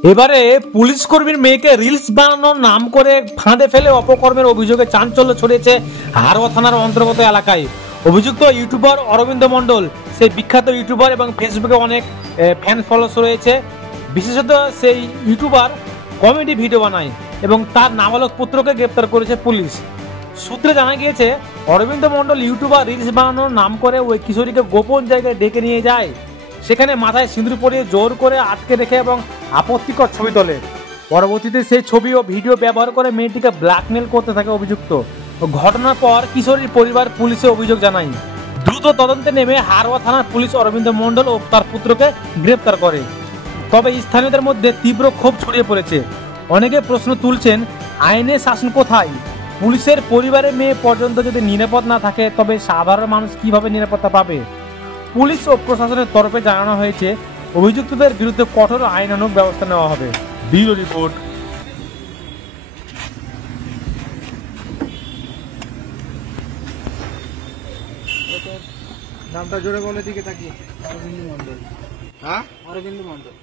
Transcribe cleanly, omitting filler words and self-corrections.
এবারে পুলিশ কর্মীর মেয়েকে রিলস বানানোর নাম করে ফাঁদে ফেলে অপকর্মের অভিযোগে চাঞ্চল্য ছড়িয়েছে হারোয়া থানার অন্তর্গত এলাকায়। অভিযুক্ত ইউটিউবার অরবিন্দ মণ্ডল, সেই বিখ্যাত ইউটিউবার এবং ফেসবুকে অনেক ফ্যান ফলোয়ার্স রয়েছে। বিশেষত সেই ইউটিউবার কমেডি ভিডিও বানায় এবং তার নাবালক পুত্রকে গ্রেপ্তার করেছে পুলিশ। সূত্রে জানা গিয়েছে, অরবিন্দ মণ্ডল ইউটিউবার রিলস বানানোর নাম করে ওই কিশোরীকে গোপন জায়গায় ডেকে নিয়ে যায়। সেখানে মাথায় সিঁদুর পরিয়ে জোর করে আটকে রেখে এবং আপত্তিকর ছবি তোলে। পরবর্তীতে সেই ছবি ও ভিডিও ব্যবহার করে মেয়েটিকে ব্ল্যাকমেল করতে থাকে অভিযুক্ত। ঘটনার পর কিশোরীর পরিবার পুলিশে অভিযোগ জানায়। দ্রুত তদন্তে নেমে হারোয়া থানার পুলিশ অরবিন্দ মণ্ডল ও তার পুত্রকে গ্রেপ্তার করে। তবে স্থানীয়দের মধ্যে তীব্র ক্ষোভ ছড়িয়ে পড়েছে। অনেকে প্রশ্ন তুলছেন, আইনের শাসন কোথায়? পুলিশের পরিবারের মেয়ে পর্যন্ত যদি নিরাপদ না থাকে, তবে সাধারণ মানুষ কিভাবে নিরাপত্তা পাবে? পুলিশ ও প্রশাসনের তরফে জানানো হয়েছে, অভিযুক্তদের বিরুদ্ধে কঠোর আইনানুগ ব্যবস্থা নেওয়া হবে। Bureau report. নামটা জোরে বলে দিকে তাকিয়ে। অরবিন্দ মণ্ডল। হ্যাঁ, অরবিন্দ মণ্ডল।